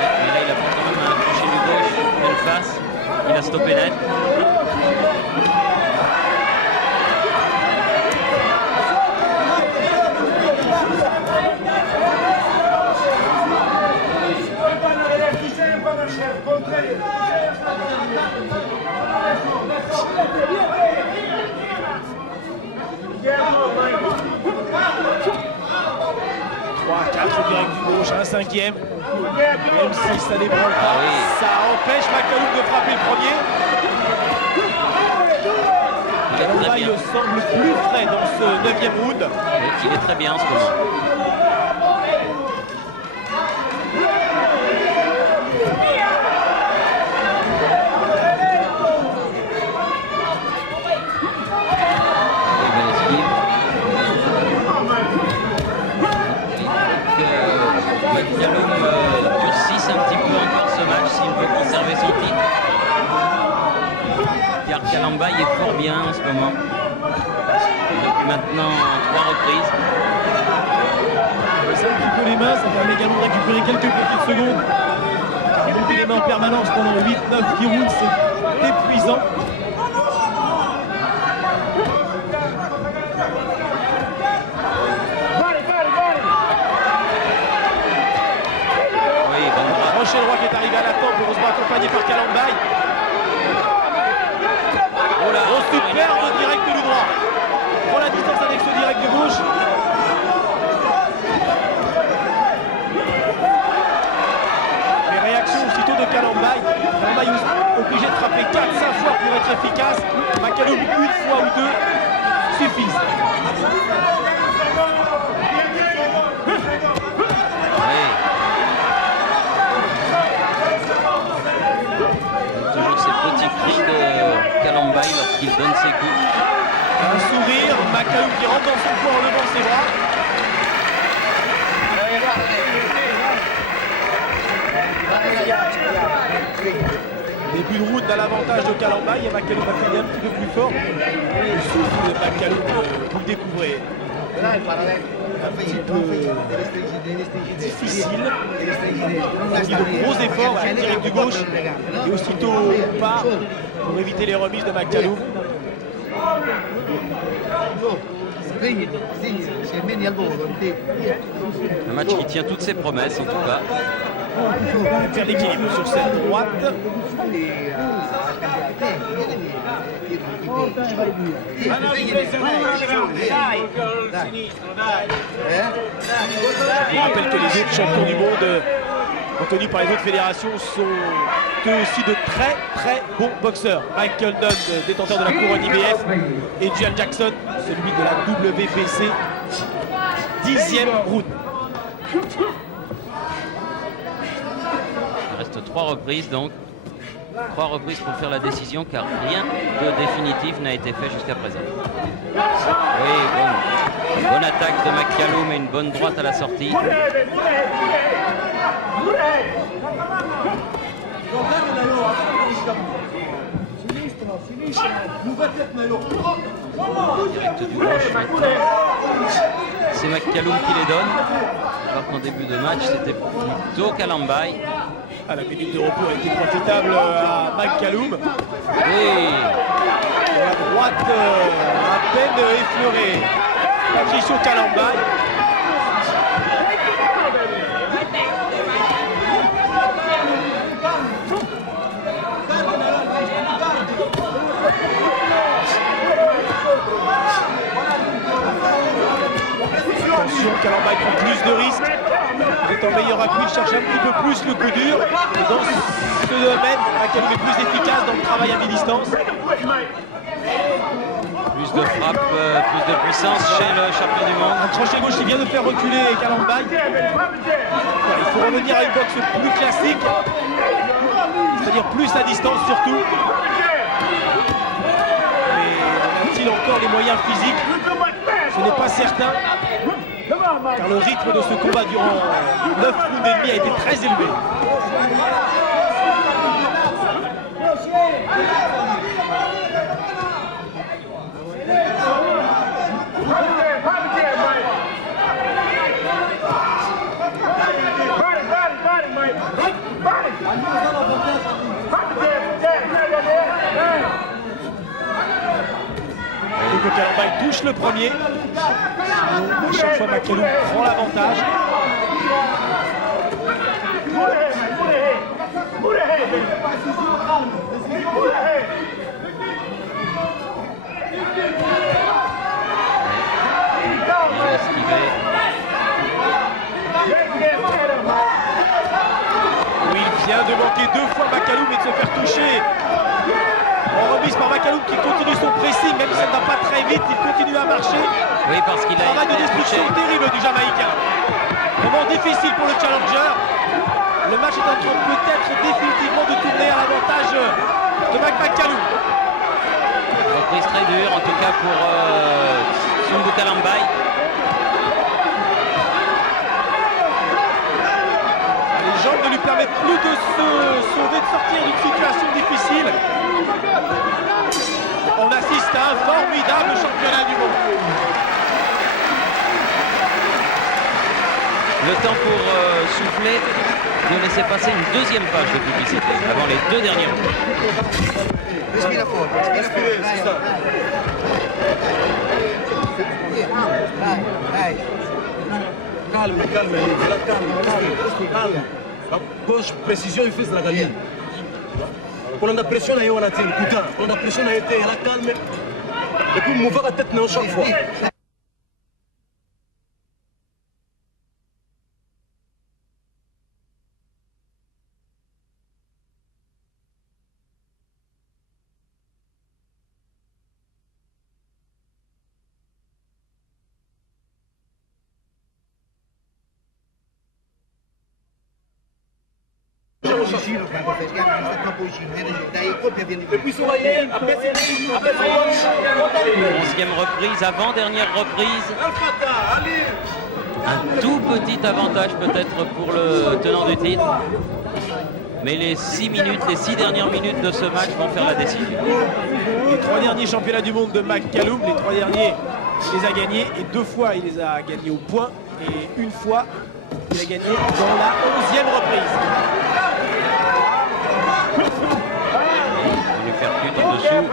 Mais là, il a pris quand même un crochet du gauche pleine face. Il a stoppé net. Direct du gauche, un 5e. Même si ça n'ébranle pas, ça empêche McCallum de frapper le premier. Calamba semble plus frais dans ce 9e round. Il est très bien en ce moment. Durcisse un petit peu encore ce match s'il veut conserver son titre. Car Calamba est fort bien en ce moment. Depuis maintenant 3 reprises. C'est un petit peu les mains, ça permet également de récupérer quelques petites secondes. Car monter les mains en permanence pendant 8-9 rounds, c'est épuisant. accompagné par Kalambay. Oh là, On se perd au direct du droit. Prend la distance avec ce direct de gauche. Les réactions aussitôt de Kalambay. Kalambay obligé de frapper 4-5 fois pour être efficace. McCallum, une fois ou deux suffisent. Toujours ces petits cris de Kalambay lorsqu'il donne ses coups. Un sourire, McCallum qui rentre dans son coin en levant ses bras. Début de route à l'avantage de Kalambay et McCallum va finir un petit peu plus fort. Le souffle de McCallum, vous le découvrez. Un petit peu difficile. Il y a de gros efforts sur le direct du gauche. Et aussitôt pas pour éviter les remises de McCallum. Un match qui tient toutes ses promesses en tout cas. Faire l'équilibre sur cette droite. Je vous rappelle que les autres champions du monde reconnus par les autres fédérations sont eux aussi de très très bons boxeurs. Michael Dunn, détenteur de la couronne IBF, et Juan Jackson, celui de la WBC, 10e round. Il reste 3 reprises donc. 3 reprises pour faire la décision car rien de définitif n'a été fait jusqu'à présent. Oui, bonne attaque de McCallum et une bonne droite à la sortie. Direct du gauche maintenant. C'est McCallum qui les donne. Alors qu'en début de match, c'était plutôt Kalambay. La minute de repos a été profitable à McCallum. Oui. La droite à peine effleurée. Patricio Kalambay. Attention, Kalambay prend plus de risques. Il est en meilleur appui, il cherche un petit peu plus le coup dur. Et dans ce domaine, McCallum est plus efficace dans le travail à mi-distance. Plus de frappe, plus de puissance chez le champion du monde. Un crochet gauche qui vient de faire reculer Kalambay. Voilà, il faut revenir à une boxe plus classique, c'est-à-dire plus à distance surtout. Mais a-t-il encore les moyens physiques? Ce n'est pas certain, car le rythme de ce combat durant 9 rounds et demi a été très élevé. Donc Kalambay touche le premier. À chaque fois, McCallum prend l'avantage. Oui, il vient de manquer 2 fois McCallum et de se faire toucher. En remise par McCallum qui continue son pressing, même si ça ne va pas très vite, il continue à marcher. Oui, parce qu'il a travail de destruction terrible du Jamaïcain. Moment difficile pour le challenger. Le match est en train peut-être définitivement de tourner à l'avantage de McCallum. Reprise très dure, en tout cas pour Sumbu Kalambay. Les jambes ne lui permettent plus de se sauver, de sortir d'une situation difficile. On assiste à un formidable championnat du monde. Le temps pour souffler, de laisser passer une deuxième page de publicité avant les 2 derniers rounds. Respira fuori, c'est ça. Dai. Calme, calme, calme. La gauche, précision, il fait de la galine. quando la pressione io la tengo, quando la pressione è la calme, e poi mi fa la tête non chaque fois. Vicino, quando fermiamo, non sta troppo vicino, dai colpi avviene di più. 11e reprise, avant-dernière reprise. Un tout petit avantage peut-être pour le tenant du titre. Mais les 6 dernières minutes de ce match vont faire la décision. Les 3 derniers championnats du monde de McCallum, les 3 derniers, il les a gagnés et 2 fois il les a gagnés au point et une fois il a gagné dans la 11e reprise. Il lui percute en dessous.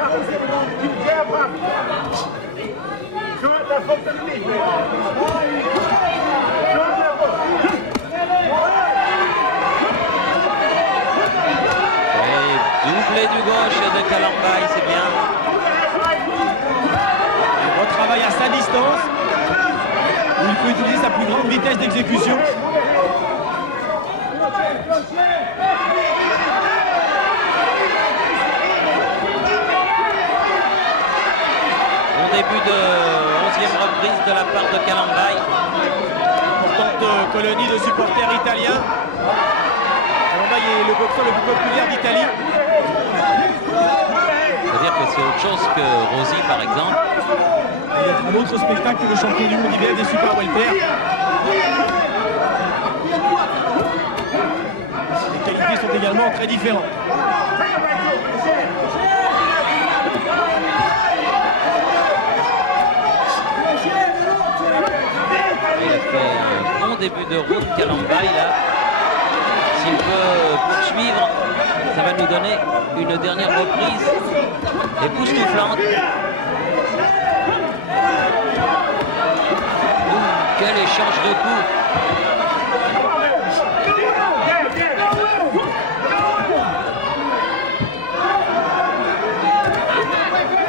Doublé du gauche de Kalambay, c'est bien. Il retravaille à sa distance, où il peut utiliser sa plus grande vitesse d'exécution. Bon début de 11e reprise de la part de Kalambay. Importante colonie de supporters italiens. Kalambay est le boxeur le plus populaire d'Italie. C'est-à-dire que c'est autre chose que Rossi par exemple. Il y a un autre spectacle que le champion du monde IBF des super welter. Les qualités sont également très différentes. Il a fait un bon début de route Kalambay là. S'il peut poursuivre, ça va nous donner une dernière reprise époustouflante. Quel échange de coups!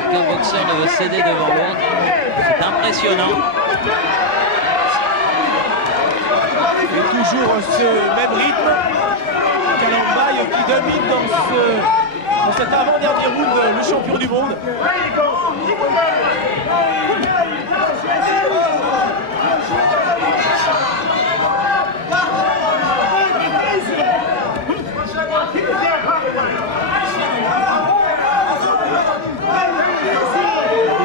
Aucun boxeur ne veut céder devant l'autre. C'est impressionnant. Et toujours ce même rythme. Kalambay qui domine dans cet avant-dernier round le champion du monde. Il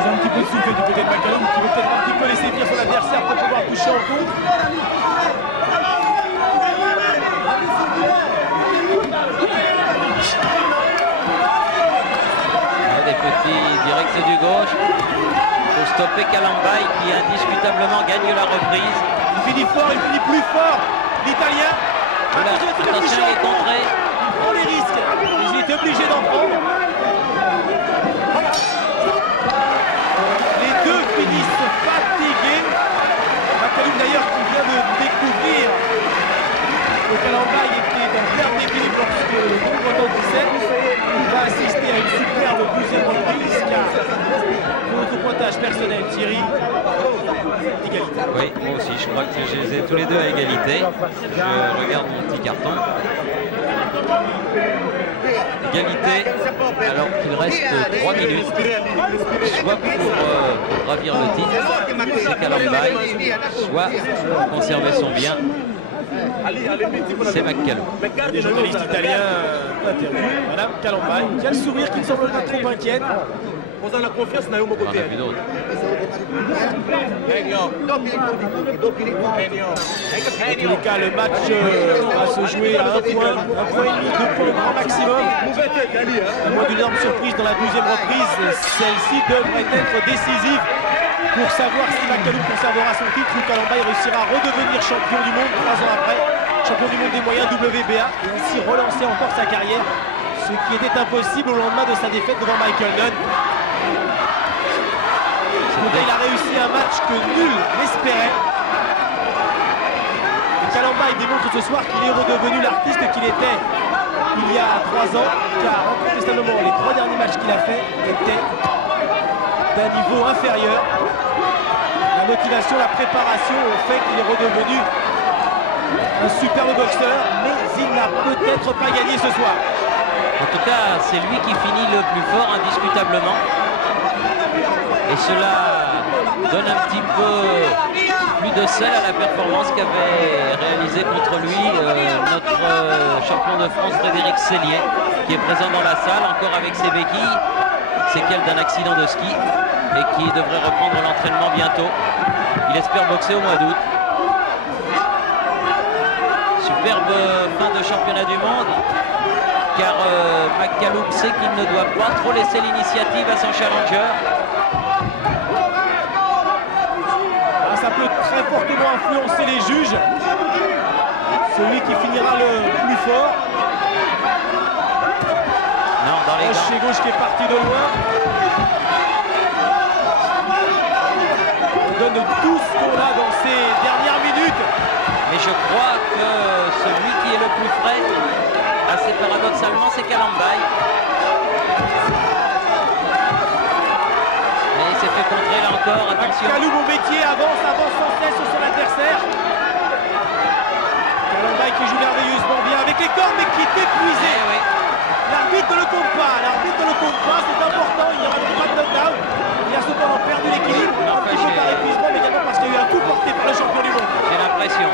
a un petit peu de souffle du côté de McCallum qui veut peut-être un petit peu laisser venir son adversaire pour pouvoir toucher en contre. Des petits directs du gauche pour stopper Kalambay qui indiscutablement gagne la reprise. Il finit fort, il finit plus fort. L'Italien. Attention, il est contré. Il prend les risques. Il est obligé d'en prendre. Les deux finissent fatigués. McCallum d'ailleurs qui vient de découvrir que Kalambay était en perte d'équilibre lorsque le groupe retentissait. Il va assister à une superbe 12e reprise car notre pointage personnel Thierry, égalité. Oui, moi aussi, je crois que je les ai tous les deux à égalité. Je regarde mon petit carton. Égalité, alors qu'il reste 3 minutes, soit pour ravir le titre, c'est Kalambay, soit pour conserver son bien, c'est McCallum. Les journalistes italiens interviewent Madame Kalambay, qui a le sourire qui ne semble pas trop inquiète. On en a vu d'autres. Dans tous les cas, le match va se jouer à 1 point, 1 point et demi, 2 points grand maximum. À moins d'une énorme surprise dans la 12e reprise, celle-ci devrait être décisive pour savoir si McCallum conservera son titre ou Kalambay réussira à redevenir champion du monde 3 ans après, champion du monde des moyens WBA et ainsi relancer encore sa carrière, ce qui était impossible au lendemain de sa défaite devant Michael Nunn. Il a réussi un match que nul n'espérait. Et Kalambay démontre ce soir qu'il est redevenu l'artiste qu'il était il y a 3 ans, car incontestablement les 3 derniers matchs qu'il a fait étaient d'un niveau inférieur. La motivation, la préparation ont fait qu'il est redevenu un superbe boxeur, mais il n'a peut-être pas gagné ce soir. En tout cas, c'est lui qui finit le plus fort, indiscutablement. Et cela donne un petit peu plus de sel à la performance qu'avait réalisée contre lui notre champion de France Frédéric Sellier, qui est présent dans la salle, encore avec ses béquilles, séquelles d'un accident de ski, et qui devrait reprendre l'entraînement bientôt. Il espère boxer au mois d'août. Superbe fin de championnat du monde, car McCallum sait qu'il ne doit pas trop laisser l'initiative à son challenger. Ça peut très fortement influencer les juges. Celui qui finira le plus fort. Non, dans les gants. Chez gauche qui est parti de loin. On donne tout ce qu'on a dans ces dernières minutes. Mais je crois que celui qui est le plus frais, assez paradoxalement, c'est Kalambay. Mais il s'est fait contrer là encore, attention. Kalou Montbétier avance sans cesse sur son adversaire. Kalambay qui joue merveilleusement bien avec les cordes, mais qui est épuisé. Eh oui. L'arbitre ne le compte pas, c'est important, il n'y aura pas de knockdown. Il a cependant perdu l'équilibre, un petit peu par épuisement, mais également parce qu'il y a eu un coup porté par le champion du monde. J'ai l'impression.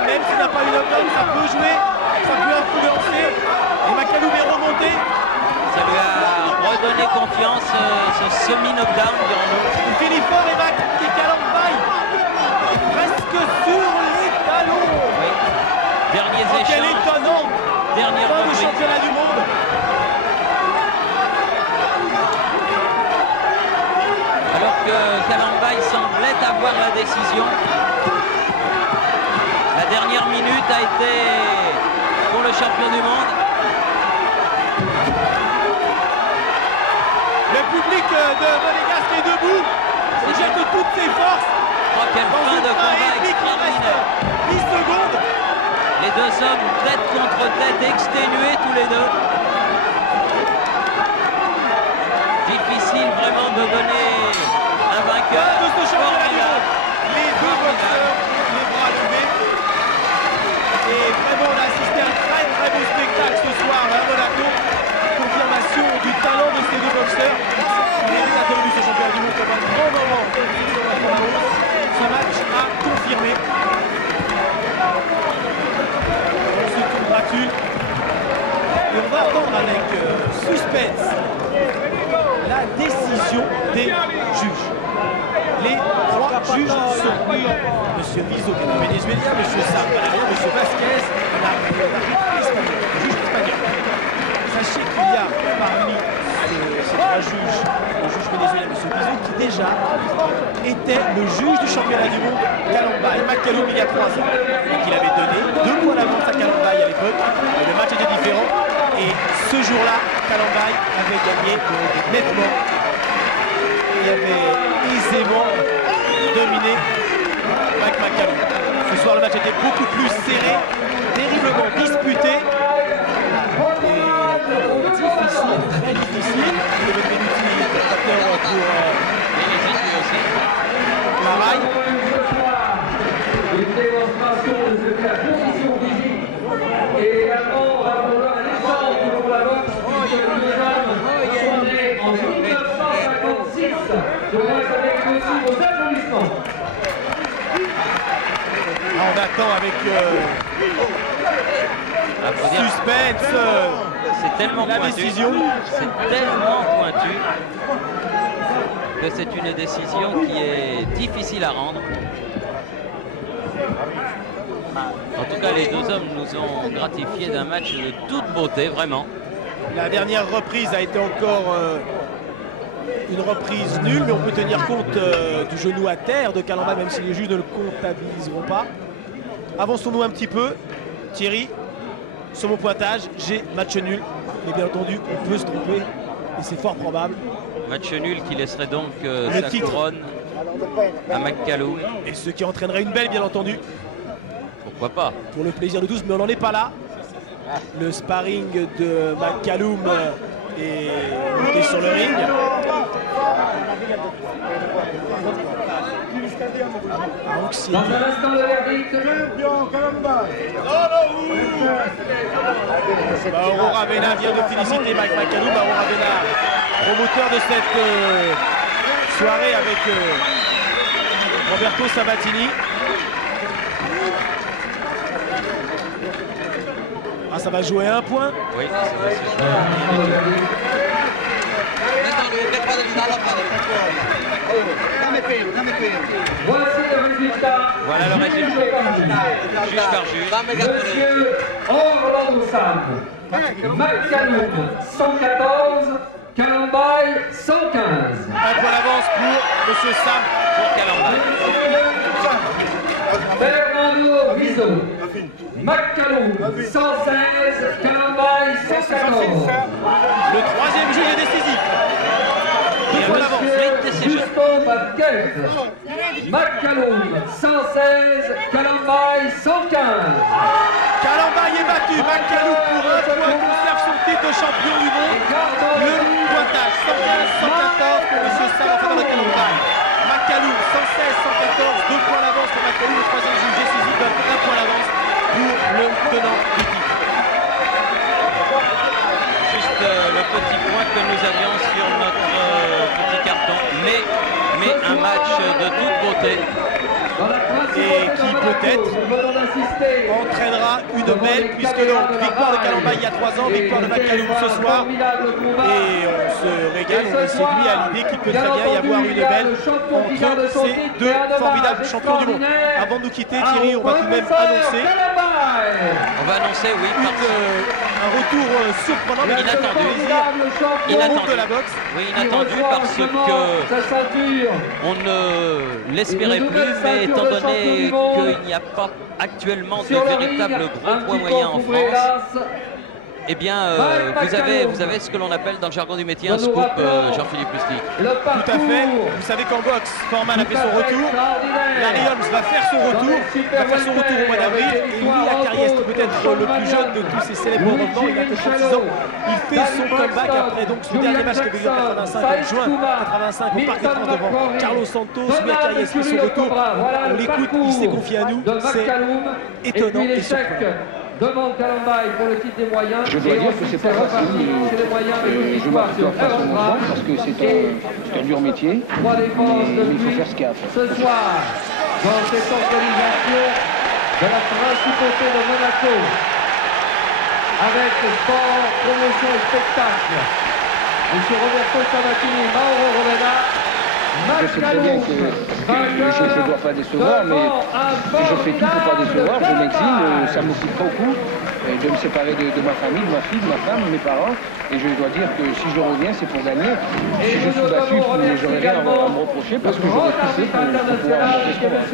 Même s'il n'a pas eu knockdown, ça peut jouer, ça peut influencer. Et McCallum est remonté. Ça lui a redonné confiance, ce semi-knockdown, dirons-nous. Il finit fort et Kalambay presque sur les talons. Oui. Derniers Quel échanges. étonnant. Dernière Fin de reprise. championnat du monde. Alors que Kalambay semblait avoir la décision. La dernière minute a été pour le champion du monde. Le public de Monégasque est debout. Il jette toutes ses forces. Oh, quelle fin de combat extraordinaire. 10 secondes. Les deux hommes tête contre tête, exténués tous les deux. Difficile vraiment de donner un vainqueur. De ce championnat du monde. Formidable. Les deux boxeurs, les bras levés. Et vraiment, on a assisté à un très beau spectacle ce soir à Monaco. Confirmation du talent de ces deux boxeurs. Il est attendu ce championnat du monde comme un grand moment. Ce match a confirmé. On se congratule. Et on va attendre avec suspense la décision des juges. Les 3 juges sont Monsieur Vizo, qui est un vénézuélien, Monsieur Sarpalavia, Monsieur Vasquez, le juge espagnol. Sachez qu'il y a parmi ces 3 juges, le juge vénézuélien, Monsieur Vizo, qui déjà était le juge du championnat du monde Kalambay, McCallum, il y a 3 ans, et qu'il avait donné 2 points d'avance à Kalambay à l'époque. Le match était différent, et ce jour-là, Kalambay avait gagné nettement. Il avait aisément dominé McCallum. Ce soir, le match était beaucoup plus serré, terriblement disputé. Et difficile, très difficile. Le Benvenuti, spectateur pour lui aussi. Maraï. Une démonstration de ce que la position physique et également un effort pour la boxe puisque les deux hommes sont nés en 1956. Je vois que avec aussi vos applaudissements. On attend avec faut dire, suspense c'est tellement la pointu. décision. C'est tellement pointu que c'est une décision qui est difficile à rendre. En tout cas, les deux hommes nous ont gratifié d'un match de toute beauté, vraiment. La dernière reprise a été encore une reprise nulle, mais on peut tenir compte du genou à terre de Kalambay, même si les juges ne le comptabiliseront pas. Avançons-nous un petit peu. Thierry, sur mon pointage, j'ai match nul. Mais bien entendu, on peut se tromper, et c'est fort probable. Match nul qui laisserait donc Le sa titre couronne à McCallum. Et ce qui entraînerait une belle, bien entendu, Pourquoi pas? pour le plaisir de tous, mais on n'en est pas là. Le sparring de McCallum est monté sur le ring. Dans un instant, le verdict. Aurora Vena vient de féliciter Mike McCallum. Aurora Vena, promoteur de cette soirée avec Roberto Sabatini. Ah, ça va jouer un point. Oui, ça va se jouer. Voici le résultat. Voilà le résultat. Juge par juge. Monsieur Orlando Sam. McCallum 114, Calambay 115. Un point d'avance pour Monsieur Sam. Pour Calambay. Fernando Rizzo. McCallum 116, Calambay 114. Le troisième juge est décisif. Deux points d'avance. Justo Vazquez. McCallum 116, Calambay 115. Calambay est battu. McCallum pour un point conserve son titre de champion du monde. Le pointage 115-114 pour Monsieur Sam en faveur de Calambay. McCallum 116-114, 2 points d'avance pour McCallum. Le troisième juge décisif donne un point d'avance pour le tenant du titre. Juste le petit point que nous avions sur notre petit carton, mais un match de toute beauté. Et qui peut-être entraînera une belle, puisque donc victoire de Calambay il y a 3 ans, victoire de McCallum ce soir, et on se régale, on est séduit à l'idée qu'il peut très bien y avoir une belle entre ces deux formidables champions du monde. Avant de nous quitter, Thierry, on va tout de même annoncer On va annoncer, oui, un retour surprenant, mais inattendu. Inattendu de la boxe. Oui, inattendu parce que on ne l'espérait plus, mais étant donné qu'il n'y a pas actuellement de véritable gros poids moyen en France, eh bien, vous avez ce que l'on appelle dans le jargon du métier un scoop, Jean-Philippe Lustig. Tout à fait. Vous savez qu'en boxe, Foreman a fait son retour. Larry Holmes va faire son retour. Au mois d'avril. Et Louis Acariès, peut-être le plus jeune de tous ces célèbres revenants, il a que 36 ans. Il fait son comeback après donc son dernier match qui avait lieu en 85, en juin 85, au Parc des Princes devant Carlos Santos. Louis Acariès fait son retour. On l'écoute, il s'est confié à nous. C'est étonnant et surprenant. Devant Calambay pour le titre des moyens. Je dois dire que c'est pas facile. Je m'arrête en face parce que c'est un dur métier. Mais il faut faire ce qu'il y a à faire. Ce soir, dans cette organisation de la principauté de Monaco, avec sport, promotion et spectacle, M. Roberto Sabatini, Mauro Rovena. Je sais très bien que je ne dois pas décevoir, mais je fais tout pour pas décevoir, je m'exile, ça m'occupe beaucoup de me séparer de ma famille, de ma fille, de ma femme, de mes parents, et je dois dire que si je reviens, c'est pour gagner. Si je suis battu, j'aurais rien à me reprocher parce que j'aurais tout fait pour pouvoir monter ce combat.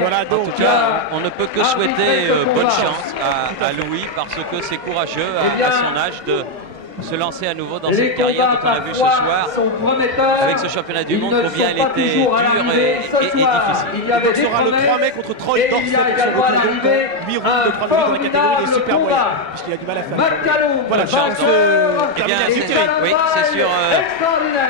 Voilà, En tout cas, on ne peut que souhaiter bonne chance à Louis parce que c'est courageux à son âge de se lancer à nouveau dans cette carrière dont on a vu ce soir avec ce championnat du monde combien elle était dure et difficile. Donc ce sera le 3 mai contre Troy Dorset pour son retour donc dans 8 rounds de 3 minutes dans la catégorie des super moyens puisqu'il a du mal à faire. Voilà, chance Eh bien, oui, c'est sur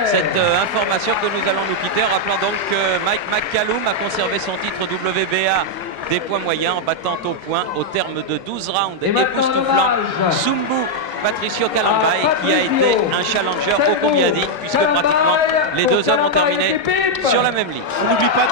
cette information que nous allons nous quitter en rappelant donc que Mike McCallum a conservé son titre WBA des points moyens en battant au point au terme de 12 rounds époustouflants Sumbu Patricio Calambay qui a été un challenger ô combien dit puisque pratiquement les deux hommes ont terminé sur la même ligne. On n'oublie pas,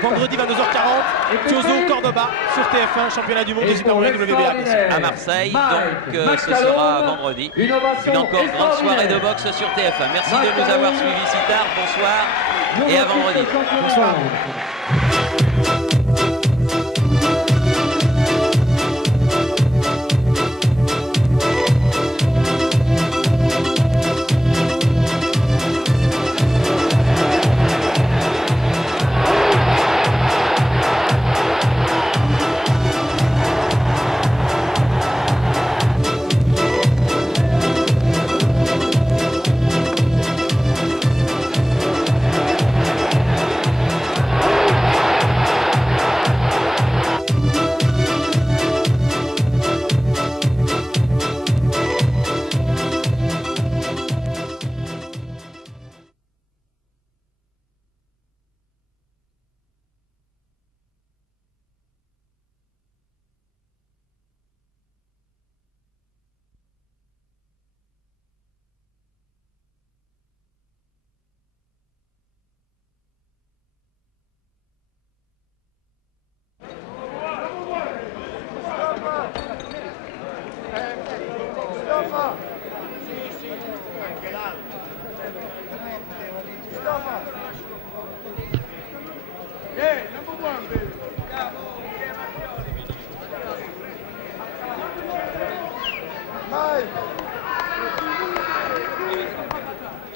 vendredi 22h40, Tiozo Cordoba sur TF1, championnat du monde des super moyens WBA. À Marseille, donc ce sera vendredi. Une encore grande soirée de boxe sur TF1. Merci de nous avoir suivis si tard, bonsoir et à vendredi. Bonsoir.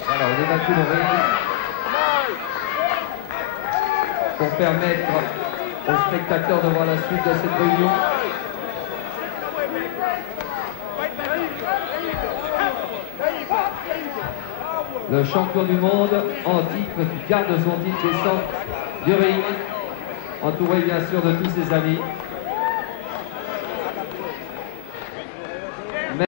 Voilà, on évacue le ring pour permettre aux spectateurs de voir la suite de cette réunion. Le champion du monde en titre qui garde son titre descend du ring, entouré bien sûr de tous ses amis.